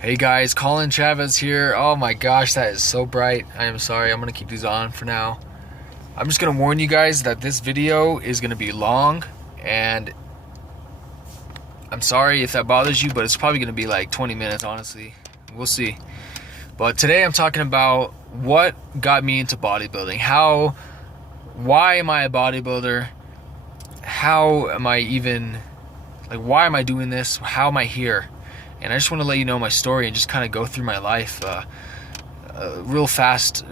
Hey guys, Colin Chavez here. Oh my gosh, that is so bright. I am sorry, I'm gonna keep these on for now. I'm just gonna warn you guys that this video is gonna be long, and I'm sorry if that bothers you, but it's probably gonna be like 20 minutes, honestly. We'll see. But today I'm talking about what got me into bodybuilding. Why am I a bodybuilder? How am I even, why am I doing this? How am I here? And I just want to let you know my story and just kind of go through my life, a real fast,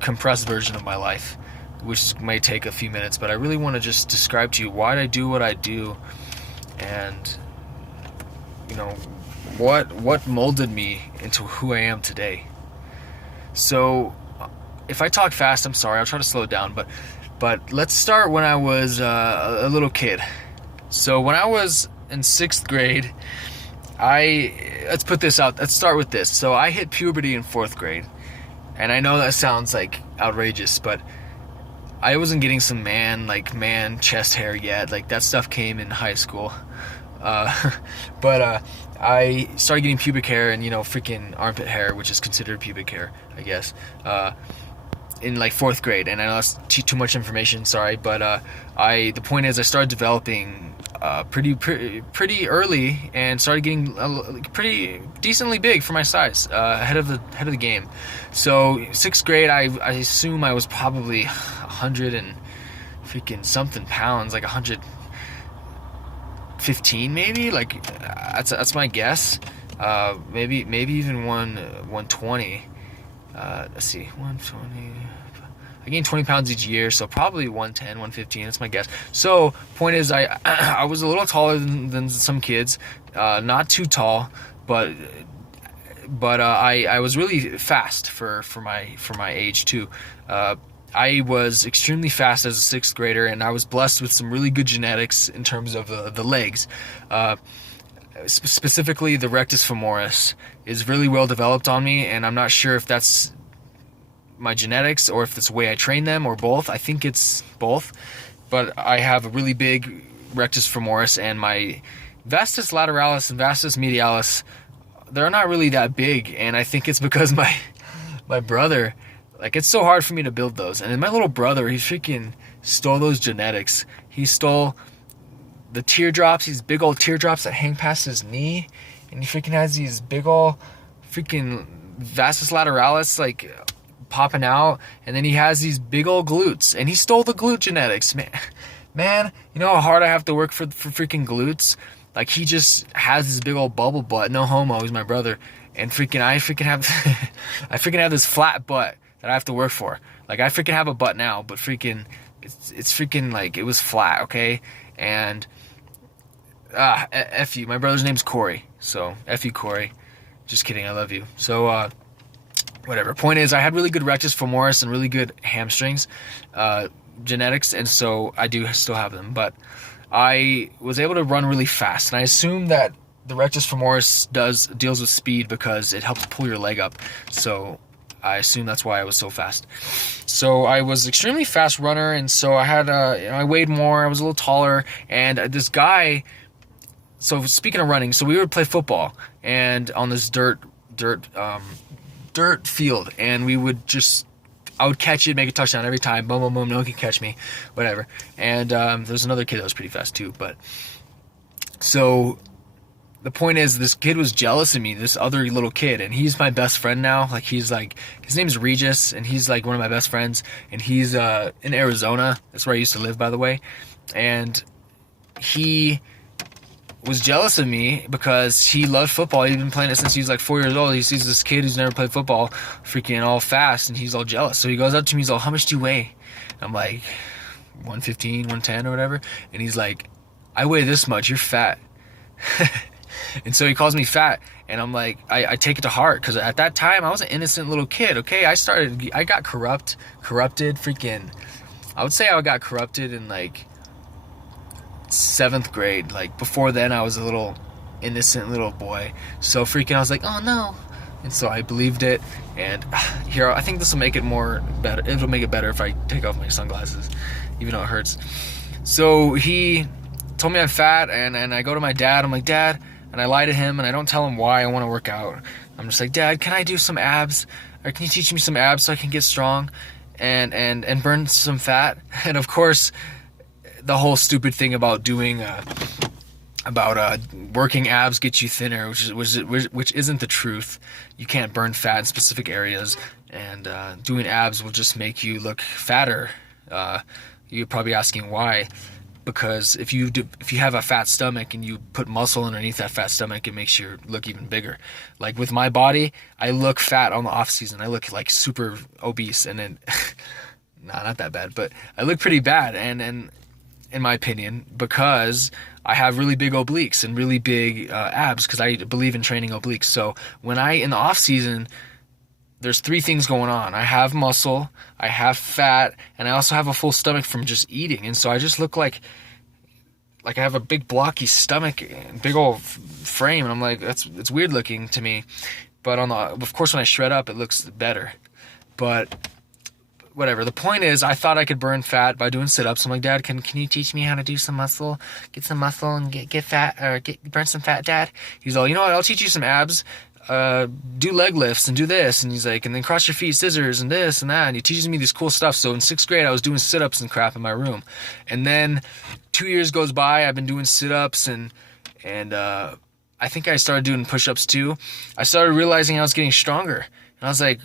compressed version of my life, which may take a few minutes, but I really want to just describe to you why I do what I do, and you know what molded me into who I am today. So if I talk fast, I'm sorry, I'll try to slow it down, but let's start when I was a little kid. So when I was in 6th grade, let's start with this. So I hit puberty in 4th grade, and I know that sounds like outrageous, but I wasn't getting some man chest hair yet. Like, that stuff came in high school. But I started getting pubic hair and, freaking armpit hair, which is considered pubic hair, I guess, in like 4th grade. And I know that's too much information, sorry, but the point is I started developing pretty early and started getting pretty decently big for my size, ahead of the game. So 6th grade, I assume I was probably 100 and freaking something pounds, like 115 maybe, like that's my guess. Maybe even 120. Let's see, 120. I gained 20 pounds each year, so probably 110, 115, that's my guess. So, point is, I was a little taller than some kids, not too tall, but I was really fast for my age too. I was extremely fast as a 6th grader, and I was blessed with some really good genetics in terms of the legs. Specifically, the rectus femoris is really well developed on me, and I'm not sure if that's my genetics or if it's the way I train them or both. I think it's both, but I have a really big rectus femoris, and my vastus lateralis and vastus medialis, they're not really that big, and I think it's because my brother, like, it's so hard for me to build those, and then my little brother, he freaking stole those genetics. He stole the teardrops, these big old teardrops that hang past his knee, and he freaking has these big old freaking vastus lateralis, like, popping out, and then he has these big old glutes, and he stole the glute genetics. Man, you know how hard I have to work for freaking glutes? Like, he just has this big old bubble butt. No homo, he's my brother, and I freaking have this flat butt that I have to work for. Like, I freaking have a butt now, but freaking it's freaking, like, it was flat, okay? And F you. My brother's name's Corey, so F you, Corey. Just kidding, I love you. So whatever. Point is, I had really good rectus femoris and really good hamstrings genetics, and so I do still have them. But I was able to run really fast, and I assume that the rectus femoris deals with speed because it helps pull your leg up. So I assume that's why I was so fast. So I was extremely fast runner, and so I had I weighed more. I was a little taller, and this guy. So speaking of running, so we would play football, and on this dirt field, and I would catch it, make a touchdown every time. Boom, boom, boom. No one can catch me, whatever. And there's another kid that was pretty fast too. But so the point is, this kid was jealous of me, this other little kid, and he's my best friend now. Like, his name's Regis, and he's like one of my best friends, and he's in Arizona. That's where I used to live, by the way. And he was jealous of me because he loved football. He'd been playing it since he was like 4 years old. He sees this kid who's never played football freaking all fast, and he's all jealous. So he goes up to me, he's all, "How much do you weigh?" I'm like, 115, 110 or whatever. And he's like, "I weigh this much, you're fat." And so he calls me fat, and I'm like, I take it to heart, because at that time I was an innocent little kid, okay? I got corrupted freaking, I would say I got corrupted in like 7th grade. Like, before then I was a little innocent little boy. So freaking I was like, oh no. And so I believed it, and here, I think this will make it better. It'll make it better if I take off my sunglasses, even though it hurts. So he told me I'm fat, and I go to my dad. I'm like, "Dad, and I lie to him, and I don't tell him why I want to work out. I'm just like, Dad, can I do some abs? Or can you teach me some abs so I can get strong and burn some fat? And of course, the whole stupid thing about doing working abs get you thinner, which isn't the truth. You can't burn fat in specific areas, and doing abs will just make you look fatter. You're probably asking why. Because if you have a fat stomach and you put muscle underneath that fat stomach, it makes you look even bigger. Like with my body, I look fat on the off season. I look like super obese, and then nah, not that bad, but I look pretty bad. And in my opinion, because I have really big obliques and really big abs, because I believe in training obliques. So when in the off season, there's three things going on. I have muscle, I have fat, and I also have a full stomach from just eating. And so I just look like I have a big blocky stomach and big old frame. And I'm like, it's weird looking to me. But of course, when I shred up, it looks better. But whatever. The point is, I thought I could burn fat by doing sit-ups. I'm like, Dad, can you teach me how to do some muscle, get some muscle and get fat, or burn some fat, Dad? He's all, you know what? I'll teach you some abs. Do leg lifts and do this, and he's like, and then cross your feet, scissors, and this and that, and he teaches me this cool stuff. So in 6th grade, I was doing sit-ups and crap in my room, and then 2 years goes by, I've been doing sit-ups, and I think I started doing push-ups too. I started realizing I was getting stronger, and I was like,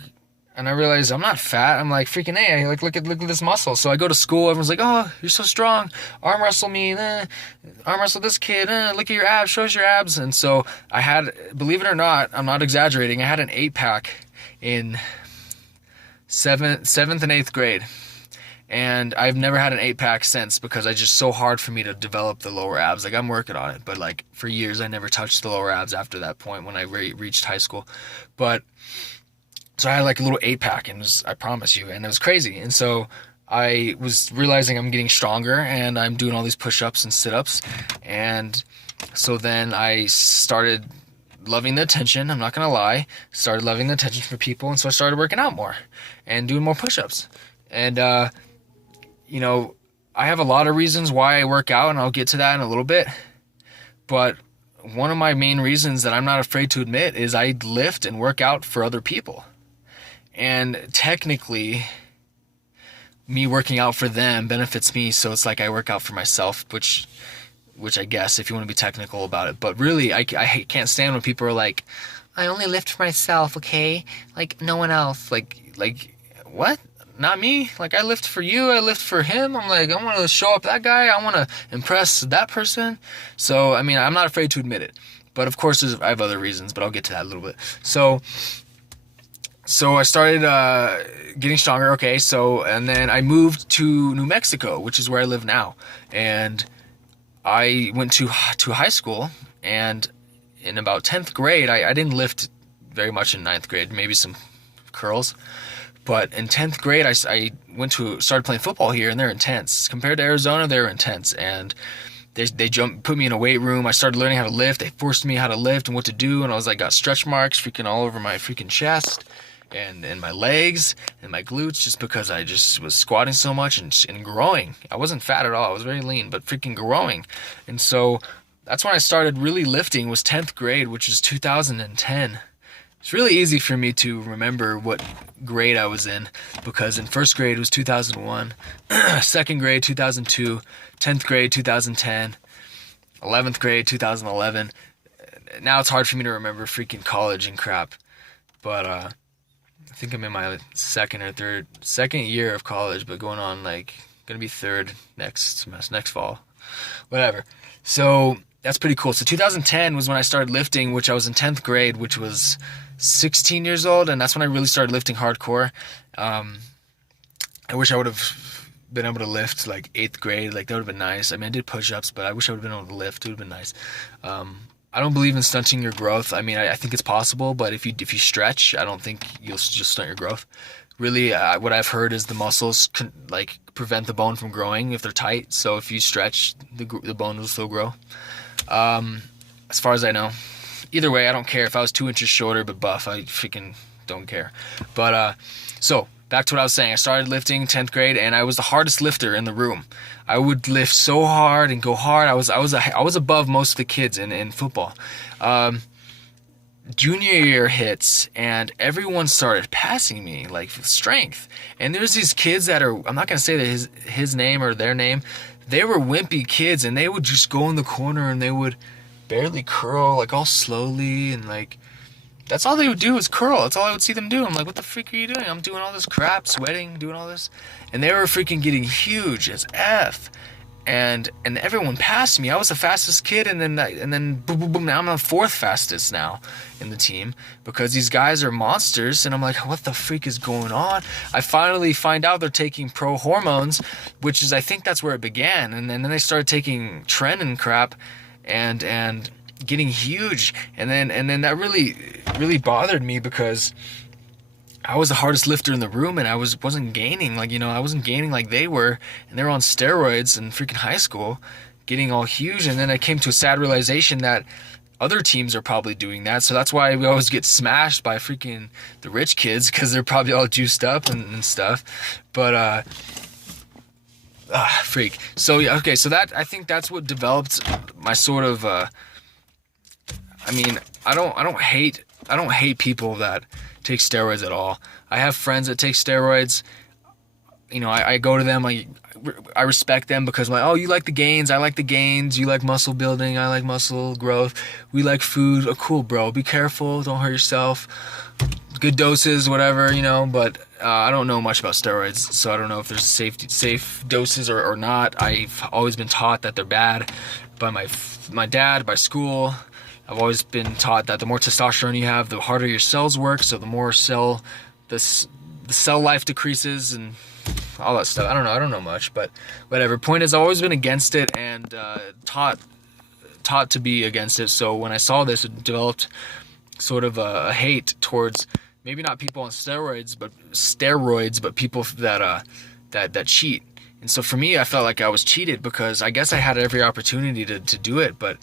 and I realized I'm not fat. I'm like, freaking A, like, look at this muscle. So I go to school, everyone's like, oh, you're so strong. Arm wrestle me, arm wrestle this kid, look at your abs, show us your abs. And so I had, believe it or not, I'm not exaggerating, I had an 8-pack in 7th and 8th grade. And I've never had an 8-pack since, because it's just so hard for me to develop the lower abs. Like, I'm working on it, but like for years I never touched the lower abs after that point when I reached high school. But so I had like a little 8-pack, and I promise you, and it was crazy. And so I was realizing I'm getting stronger, and I'm doing all these push-ups and sit-ups. And so then I started loving the attention. I'm not going to lie. Started loving the attention from people. And so I started working out more and doing more push-ups. And, you know, I have a lot of reasons why I work out, and I'll get to that in a little bit. But one of my main reasons that I'm not afraid to admit is I lift and work out for other people. And technically, me working out for them benefits me, so it's like I work out for myself, which I guess, if you want to be technical about it. But really, I can't stand when people are like, I only lift for myself, okay? Like, no one else. Like, what? Not me. Like, I lift for you, I lift for him. I'm like, I want to show up that guy, I want to impress that person. So, I mean, I'm not afraid to admit it. But of course, I have other reasons, but I'll get to that a little bit. So I started getting stronger, okay, and then I moved to New Mexico, which is where I live now, and I went to high school, and in about 10th grade, I didn't lift very much in 9th grade, maybe some curls, but in 10th grade, I started playing football here, and they're intense. Compared to Arizona, they're intense, and they put me in a weight room. I started learning how to lift. They forced me how to lift and what to do, and I was like, got stretch marks freaking all over my freaking chest, and my legs and my glutes, just because I just was squatting so much and growing. I wasn't fat at all. I was very lean, but freaking growing. And so that's when I started really lifting, was 10th grade, which is 2010. It's really easy for me to remember what grade I was in, because in 1st grade was 2001, 2nd grade 2002, 10th grade 2010, 11th grade 2011. Now it's hard for me to remember freaking college and crap. But I think I'm in my second year of college, but going on gonna be 3rd next fall, whatever. So that's pretty cool. So 2010 was when I started lifting, which I was in 10th grade, which was 16 years old, and that's when I really started lifting hardcore. I wish I would have been able to lift 8th grade. That would have been nice. I mean, I did push-ups, but I wish I would have been able to lift. It would have been nice. I don't believe in stunting your growth. I mean, I think it's possible, but if you stretch, I don't think you'll just stunt your growth. Really, what I've heard is the muscles prevent the bone from growing if they're tight. So if you stretch, the bone will still grow. As far as I know. Either way, I don't care if I was 2 inches shorter but buff. I freaking don't care. But so back to what I was saying. I started lifting 10th grade, and I was the hardest lifter in the room. I would lift so hard and go hard. I was above most of the kids in football. Junior year hits, and everyone started passing me like strength. And there's these kids that are, I'm not gonna say that his name or their name. They were wimpy kids, and they would just go in the corner and they would barely curl, like all slowly, and like that's all they would do is curl. That's all I would see them do. I'm like, what the freak are you doing? I'm doing all this crap, sweating, doing all this, and they were freaking getting huge as F. And everyone passed me. I was the fastest kid, and then boom, boom, boom. Now I'm the fourth fastest now in the team because these guys are monsters. And I'm like, what the freak is going on? I finally find out they're taking pro hormones, which is, I think that's where it began. And then they started taking tren and crap, and getting huge. And then that really bothered me because I was the hardest lifter in the room, and I wasn't gaining, like, I wasn't gaining like they were, and they were on steroids in freaking high school, getting all huge. And then I came to a sad realization that other teams are probably doing that, so that's why we always get smashed by freaking the rich kids, because they're probably all juiced up and stuff. But freak. So yeah, okay, so that, I think that's what developed my sort of I don't hate people that take steroids at all. I have friends that take steroids. I go to them, I respect them because I'm like, oh, you like the gains, I like the gains, you like muscle building, I like muscle growth, we like food. Oh, cool, bro, be careful, don't hurt yourself, good doses, whatever, but I don't know much about steroids, so I don't know if there's safe doses or not. I've always been taught that they're bad by my dad, by school. I've always been taught that the more testosterone you have, the harder your cells work, so the more the cell life decreases and all that stuff. I don't know much, but whatever. Point is, I've always been against it and taught to be against it. So when I saw this, it developed sort of a hate towards maybe not people on steroids, but people that cheat. And so for me, I felt like I was cheated because I guess I had every opportunity to do it, but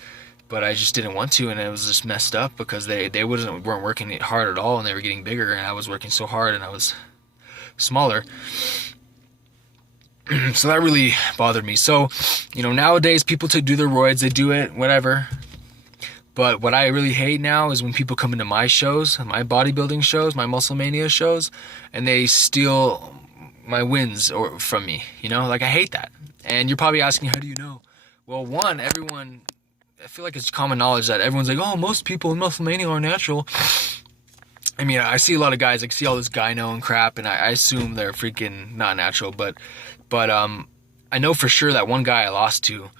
I just didn't want to, and it was just messed up because they weren't working hard at all, and they were getting bigger, and I was working so hard and I was smaller. So that really bothered me. So, nowadays people do their roids, they do it, whatever. But what I really hate now is when people come into my shows, my bodybuilding shows, my Muscle Mania shows, and they steal my wins from me. I hate that. And you're probably asking, how do you know? Well, one, I feel like it's common knowledge that everyone's like, oh, most people in Muscle Mania are natural. I mean, I see a lot of guys, I see all this gyno and crap, and I assume they're freaking not natural, but I know for sure that one guy I lost to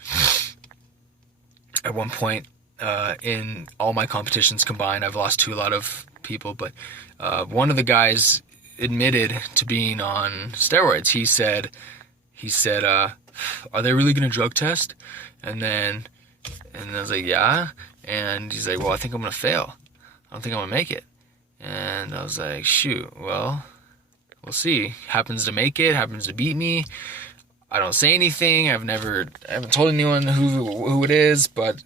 at one point in all my competitions combined. I've lost to a lot of people, but one of the guys admitted to being on steroids. He said, are they really going to drug test? And I was like, yeah. And he's like, well, I think I'm going to fail. I don't think I'm going to make it. And I was like, shoot, well, we'll see. Happens to make it, happens to beat me. I don't say anything. I haven't told anyone who it is, but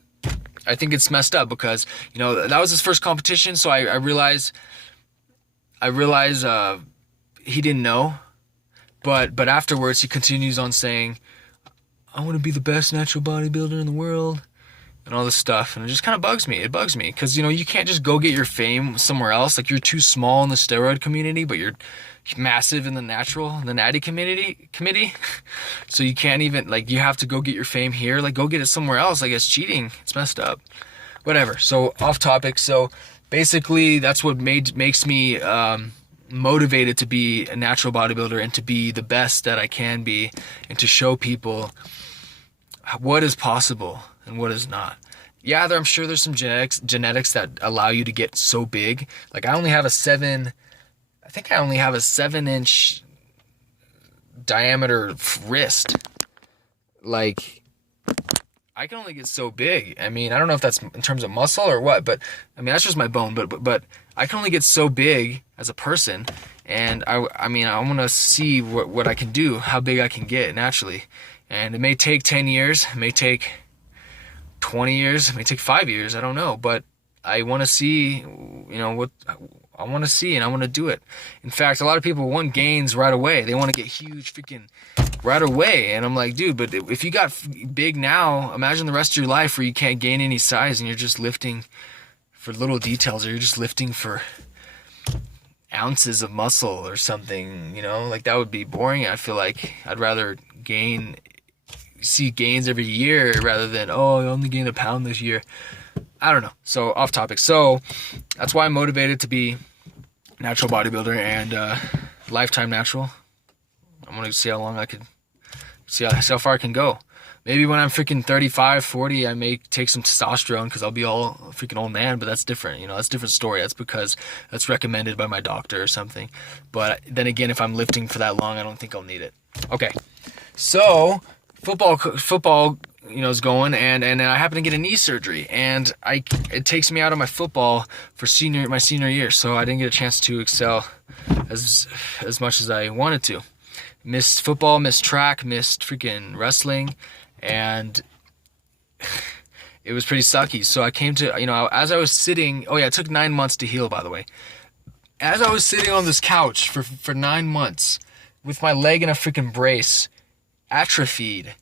I think it's messed up because, that was his first competition. So I realized he didn't know, but afterwards he continues on saying, I want to be the best natural bodybuilder in the world and all this stuff. And it just kind of bugs me. It bugs me because, you can't just go get your fame somewhere else. Like, you're too small in the steroid community, but you're massive in the natty committee. So you can't even, you have to go get your fame here. Go get it somewhere else. It's cheating. It's messed up. Whatever. So off topic. So basically that's what makes me motivated to be a natural bodybuilder and to be the best that I can be and to show people what is possible and what is not. Yeah, I'm sure there's some genetics that allow you to get so big. I only have a 7-inch diameter wrist. I can only get so big. I mean, I don't know if that's in terms of muscle or what, but I mean, that's just my bone, but I can only get so big as a person. And I want to see what I can do, how big I can get naturally. And it may take 10 years, it may take 20 years, it may take 5 years, I don't know. But I want to see, I I want to see and I want to do it. In fact, a lot of people want gains right away. They want to get huge freaking right away. And I'm like, dude, but if you got big now, imagine the rest of your life where you can't gain any size and you're just lifting for little details, or you're just lifting for ounces of muscle or something, you know? Like, that would be boring. I feel like I'd rather see gains every year rather than, oh, I only gained a pound this year. I don't know. So off topic. So that's why I'm motivated to be natural bodybuilder and lifetime natural. I'm going to see how long I could, see how far I can go. Maybe when I'm freaking 35, 40, I may take some testosterone because I'll be all freaking old man, but that's different. You know, that's a different story. That's because that's recommended by my doctor or something. But then again, if I'm lifting for that long, I don't think I'll need it. Okay. So football, you know, is going, and I happen to get a knee surgery, and it takes me out of my football for my senior year. So I didn't get a chance to excel as much as I wanted to. Missed football, missed track, missed freaking wrestling, and it was pretty sucky. So I came to, you know, as I was sitting, oh yeah, it took 9 months to heal, by the way. As I was sitting on this couch for 9 months with my leg in a freaking brace, atrophied,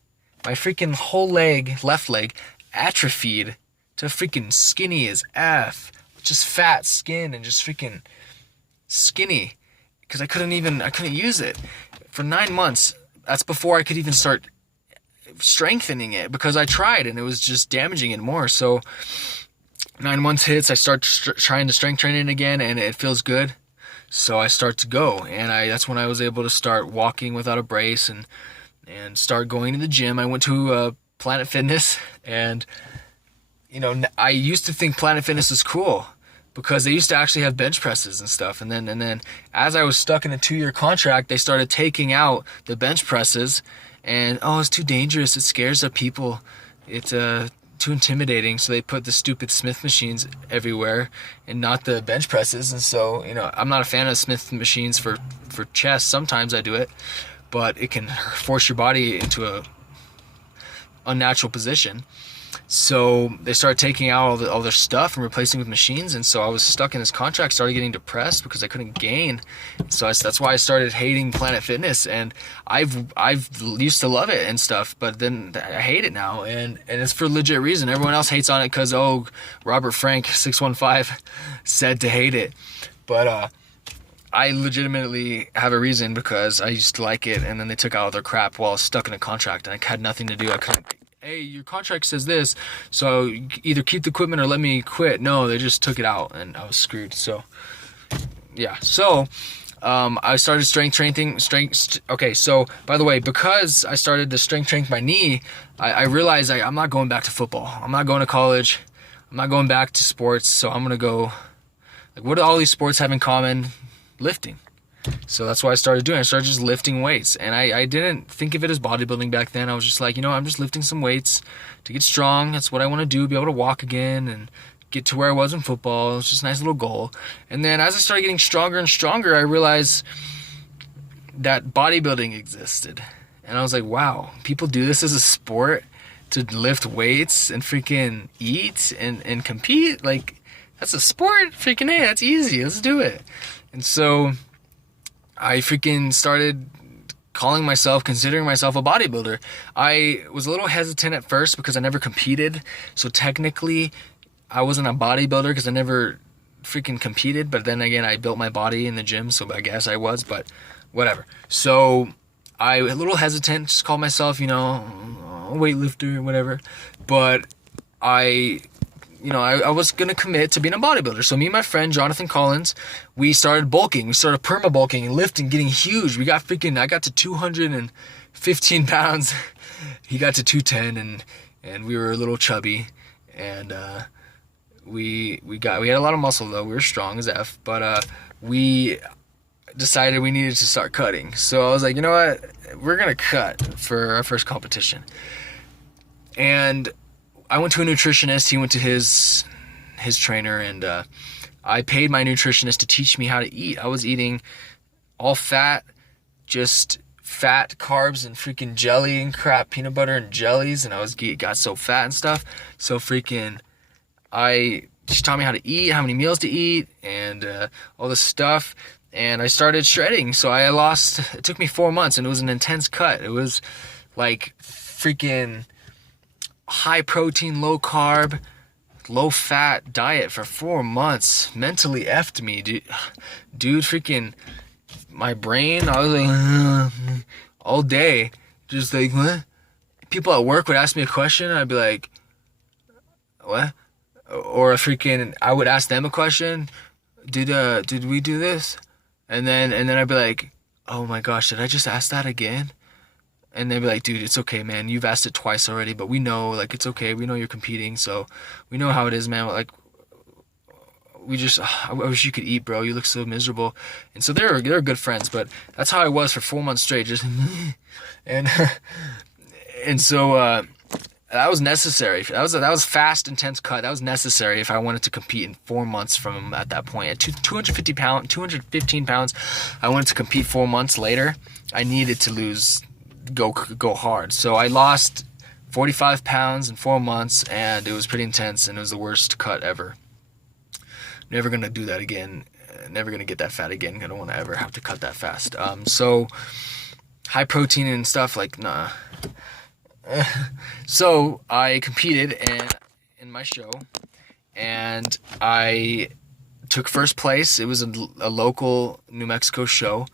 my freaking whole leg, left leg, atrophied to freaking skinny as F, just fat skin and just freaking skinny, because I couldn't use it for 9 months. That's before I could even start strengthening it, because I tried and it was just damaging it more. So 9 months hits, I start trying to strength train it again, and it feels good. So I start to go, and that's when I was able to start walking without a brace and start going to the gym. I went to Planet Fitness, and you know, I used to think Planet Fitness was cool because they used to actually have bench presses and stuff. And then as I was stuck in a 2-year contract, they started taking out the bench presses, and oh, it's too dangerous. It scares the people. It's too intimidating. So they put the stupid Smith machines everywhere and not the bench presses. And so, you know, I'm not a fan of Smith machines for chest. Sometimes I do it, but it can force your body into a unnatural position. So they started taking out all their stuff and replacing with machines, and so I was stuck in this contract, started getting depressed because I couldn't gain. So that's why I started hating Planet Fitness, and I've used to love it and stuff, but then I hate it now, and it's for a legit reason. Everyone else hates on it because, oh, Robert Frank 615 said to hate it, but I legitimately have a reason, because I used to like it, and then they took out all their crap while I was stuck in a contract, and I had nothing to do. I couldn't, hey, your contract says this, so either keep the equipment or let me quit. No, they just took it out, and I was screwed. So, yeah. So, I started strength training. Okay, so, by the way, because I started to strength train my knee, I realized I'm not going back to football. I'm not going to college. I'm not going back to sports, so I'm going to go, like, what do all these sports have in common? Lifting. So that's what I started doing. I started just lifting weights, and I didn't think of it as bodybuilding back then. I was just like, you know, I'm just lifting some weights to get strong. That's what I want to do, be able to walk again and get to where I was in football. It's just a nice little goal. And then as I started getting stronger and stronger, I realized that bodybuilding existed. And I was like, wow, people do this as a sport, to lift weights and freaking eat and compete? Like, that's a sport? Freaking hey, that's easy. Let's do it. And so I freaking started considering myself a bodybuilder. I was a little hesitant at first because I never competed. So technically, I wasn't a bodybuilder because I never freaking competed. But then again, I built my body in the gym, so I guess I was, but whatever. So I was a little hesitant, just called myself, you know, a weightlifter, whatever. But I was going to commit to being a bodybuilder. So me and my friend, Jonathan Collins, we started bulking. We started perma bulking and lifting, getting huge. I got to 215 pounds. He got to 210, and we were a little chubby. And we had a lot of muscle, though. We were strong as F. But we decided we needed to start cutting. So I was like, you know what? We're going to cut for our first competition. And I went to a nutritionist. He went to his trainer, and I paid my nutritionist to teach me how to eat. I was eating all fat, just fat carbs and freaking jelly and crap, peanut butter and jellies, and I got so fat and stuff. So freaking I she taught me how to eat, how many meals to eat, and all this stuff. And I started shredding. So I lost. It took me 4 months, and it was an intense cut. It was like freaking high protein, low carb, low fat diet for 4 months. Mentally effed me, dude. Freaking my brain. I was like all day, just like what? People at work would ask me a question, and I'd be like, what? Or I would ask them a question. Did we do this? And then I'd be like, oh my gosh, did I just ask that again? And they'd be like, dude, it's okay, man. You've asked it twice already, but we know, like, it's okay. We know you're competing, so we know how it is, man. Like, I wish you could eat, bro. You look so miserable. And so they're good friends, but that's how I was for 4 months straight, just and and so that was necessary. That was fast, intense cut. That was necessary if I wanted to compete in 4 months from at that point. At 215 pounds, I wanted to compete 4 months later. I needed to go hard. So I lost 45 pounds in 4 months, and it was pretty intense, and it was the worst cut ever. Never gonna do that again. Never gonna get that fat again. I don't want to ever have to cut that fast. So high protein and stuff, like, nah. So I competed in my show, and I took first place. It was a local New Mexico show,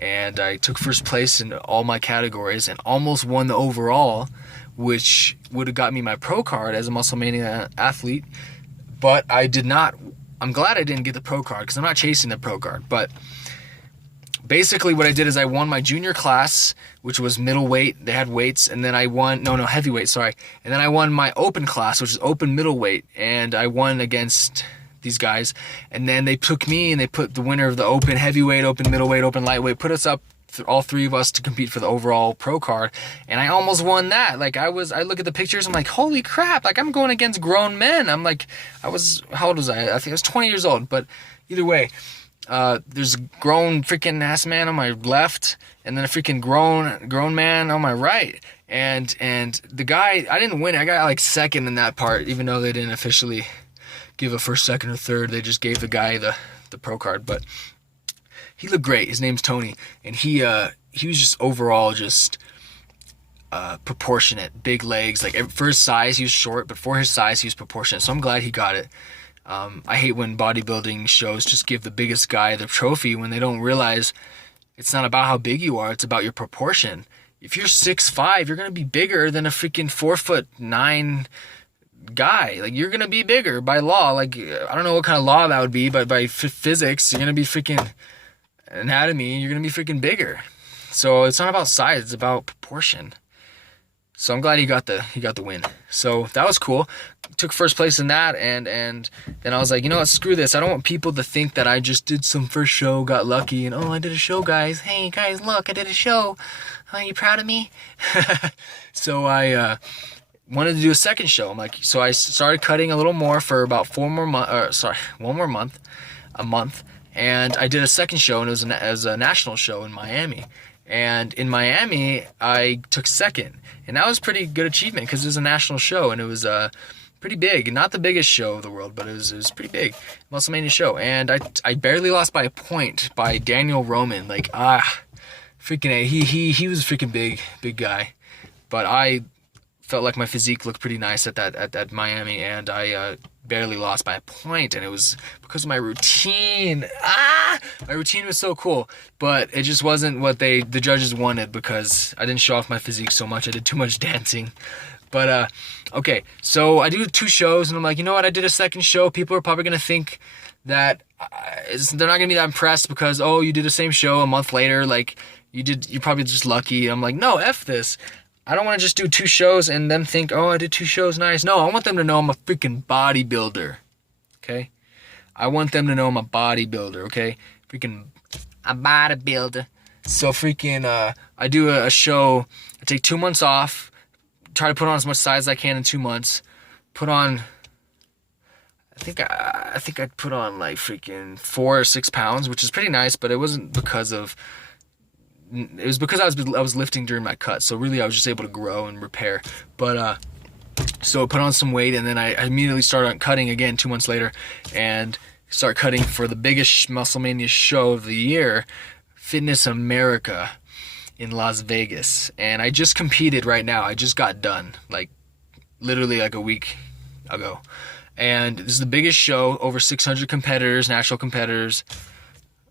and I took first place in all my categories and almost won the overall, which would have got me my pro card as a Muscle Mania athlete, but I did not. I'm glad I didn't get the pro card because I'm not chasing the pro card. But basically what I did is I won my junior class, which was middleweight. They had weights, and then I won, heavyweight, sorry. And then I won my open class, which is open middleweight, and I won against these guys. And then they took me and they put the winner of the open heavyweight, open middleweight, open lightweight, put us up, all three of us, to compete for the overall pro card. And I almost won that. Like, I look at the pictures, I'm like, holy crap, like, I'm going against grown men. I'm like, how old was I? I think I was 20 years old, but either way, there's a grown freaking ass man on my left, and then a freaking grown man on my right. And the guy, I didn't win. I got like second in that part, even though they didn't officially give a first, second, or third. They just gave the guy the pro card. But he looked great. His name's Tony, and he was just overall just proportionate, big legs. Like, for his size, he was short, but for his size, he was proportionate. So I'm glad he got it. I hate when bodybuilding shows just give the biggest guy the trophy when they don't realize it's not about how big you are, it's about your proportion. If you're 6'5", you're going to be bigger than a freaking 4'9" guy. Like, you're going to be bigger by law. Like, I don't know what kind of law that would be, but by physics, you're going to be freaking anatomy, you're going to be freaking bigger. So it's not about size, it's about proportion. So I'm glad he got the win. So that was cool. Took first place in that, and then I was like, you know what, screw this. I don't want people to think that I just did some first show, got lucky, and I did a show, guys. Hey guys, look, I did a show. Are you proud of me? So I wanted to do a second show. I'm like, so I started cutting a little more for about 1 more month, a month, and I did a second show, and it was a national show in Miami. And in Miami, I took second. And that was a pretty good achievement because it was a national show, and it was pretty big. Not the biggest show of the world, but it was pretty big. Muscle Mania show. And I barely lost by a point by Daniel Roman. Like, freaking A. He was a freaking big guy. But I felt like my physique looked pretty nice at Miami, and I barely lost by a point, and it was because of my routine. My routine was so cool, but it just wasn't what the judges wanted because I didn't show off my physique so much. I did too much dancing. But okay, so I do 2 shows, and I'm like, you know what? I did a second show. People are probably gonna think that they're not gonna be that impressed because you did the same show a month later. Like, you're probably just lucky. I'm like, no, F this. I don't want to just do 2 shows and them think, I did 2 shows, nice. No, I want them to know I'm a freaking bodybuilder, okay? I want them to know I'm a bodybuilder, okay? Freaking a bodybuilder. So freaking, I do a show, I take 2 months off, try to put on as much size as I can in 2 months, put on, I think I put on like freaking 4 or 6 pounds, which is pretty nice, but it wasn't because of, it was because I was lifting during my cut, so really I was just able to grow and repair. But So I put on some weight, and then I immediately started cutting again 2 months later, and start cutting for the biggest WrestleMania show of the year, Fitness America in Las Vegas. And I just competed right now. I just got done, like literally like a week ago. And this is the biggest show, over 600 competitors, natural competitors.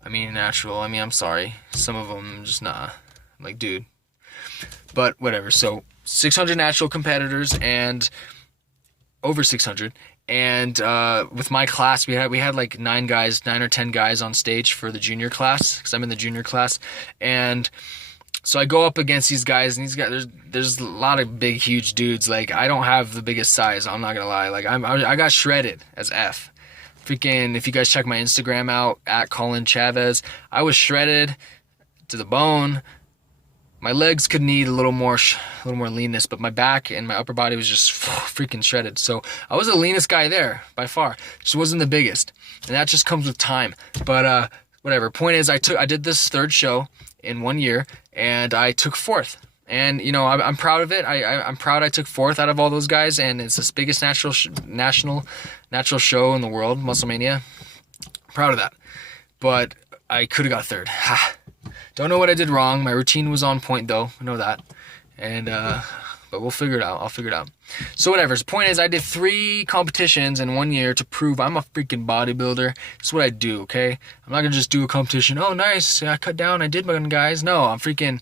I'm sorry. Some of them just nah. I'm like, dude. But whatever. So 600 natural competitors and over 600. And with my class, we had like 9 or 10 guys on stage for the junior class, because I'm in the junior class. And so I go up against these guys, and these guys, there's a lot of big, huge dudes. Like, I don't have the biggest size, I'm not gonna lie. Like, I got shredded as F. Freaking, if you guys check my Instagram out, at Colin Chavez, I was shredded to the bone. My legs could need a little more leanness, but my back and my upper body was just freaking shredded. So I was the leanest guy there by far. Just wasn't the biggest, and that just comes with time. But whatever. Point is, I did this 3rd show in 1 year, and I took 4th. And you know, I'm proud of it. I'm proud I took 4th out of all those guys, and it's the biggest natural show in the world, WrestleMania. Proud of that. But I could have got 3rd. Don't know what I did wrong. My routine was on point though. I know that. And but we'll figure it out. I'll figure it out. So whatever. The point is, I did 3 competitions in 1 year to prove I'm a freaking bodybuilder. It's what I do, okay? I'm not gonna just do a competition. Oh, nice. I cut down. I did my guys. No, this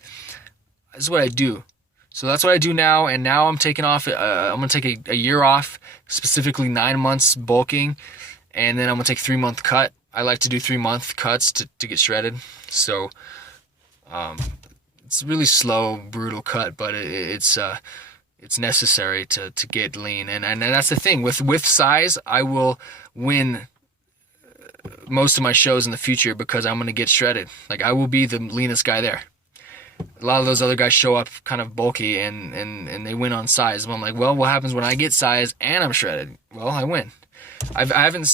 is what I do. So that's what I do now. And now I'm taking off. I'm gonna take a year off, specifically 9 months bulking, and then I'm gonna take 3-month cut. I like to do 3-month cuts to get shredded. So it's a really slow, brutal cut, but it's necessary to get lean. And that's the thing with size. I will win most of my shows in the future because I'm gonna get shredded. Like, I will be the leanest guy there. A lot of those other guys show up kind of bulky and they win on size. But I'm like, well, what happens when I get size and I'm shredded? Well, I win. I've only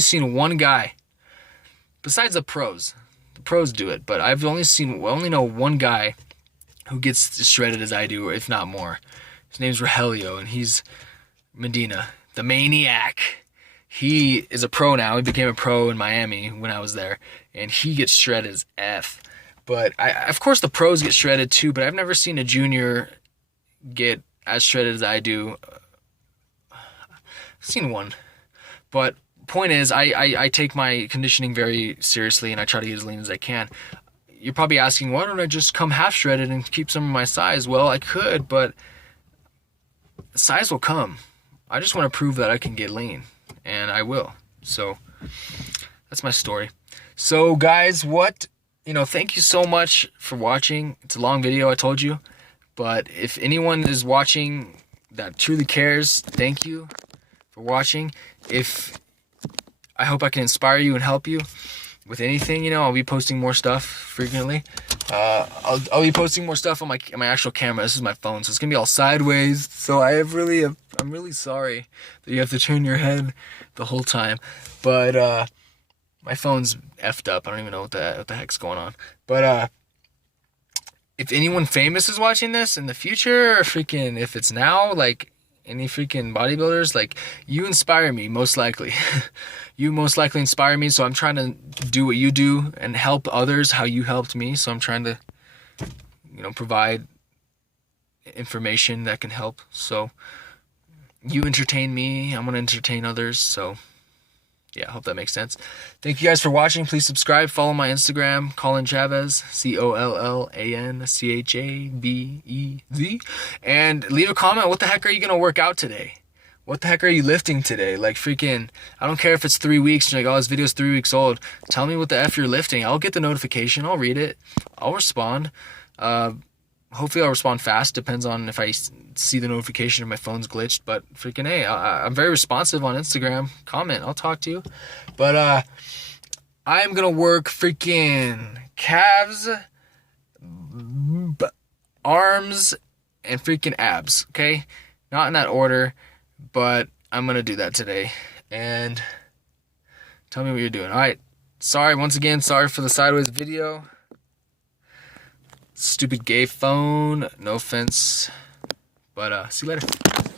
seen one guy besides the pros. The pros do it, but I only know one guy who gets as shredded as I do, if not more. His name's Rogelio, and he's Medina, the maniac. He is a pro now. He became a pro in Miami when I was there, and he gets shredded as F. But of course the pros get shredded too, but I've never seen a junior get as shredded as I do. I've seen one. But point is, I take my conditioning very seriously, and I try to get as lean as I can. You're probably asking, why don't I just come half shredded and keep some of my size? Well, I could, but size will come. I just want to prove that I can get lean, and I will. So that's my story. So guys, thank you so much for watching. It's a long video, I told you. But if anyone is watching that truly cares, thank you for watching. I hope I can inspire you and help you with anything. I'll be posting more stuff frequently. I'll be posting more stuff on my actual camera. This is my phone, so it's gonna be all sideways. So I'm really sorry that you have to turn your head the whole time. But my phone's effed up. I don't even know what the heck's going on. But if anyone famous is watching this in the future, or freaking if it's now, like any freaking bodybuilders, like, you inspire me most likely. You most likely inspire me, so I'm trying to do what you do and help others how you helped me. So I'm trying to, provide information that can help. So you entertain me, I'm gonna entertain others. So yeah, I hope that makes sense. Thank you guys for watching. Please subscribe. Follow my Instagram, Colin Chavez, COLLANCHAVEZ. And leave a comment. What the heck are you going to work out today? What the heck are you lifting today? Like, freaking, I don't care if it's 3 weeks. You're like, oh, this video's 3 weeks old. Tell me what the F you're lifting. I'll get the notification. I'll read it. I'll respond. Hopefully I'll respond fast. Depends on if I see the notification if my phone's glitched. But freaking hey, I'm very responsive on Instagram. Comment, I'll talk to you. But I'm gonna work freaking calves, arms, and freaking abs. Okay, not in that order, but I'm gonna do that today. And tell me what you're doing. All right. Sorry once again. Sorry for the sideways video. Stupid gay phone. No offense But see you later.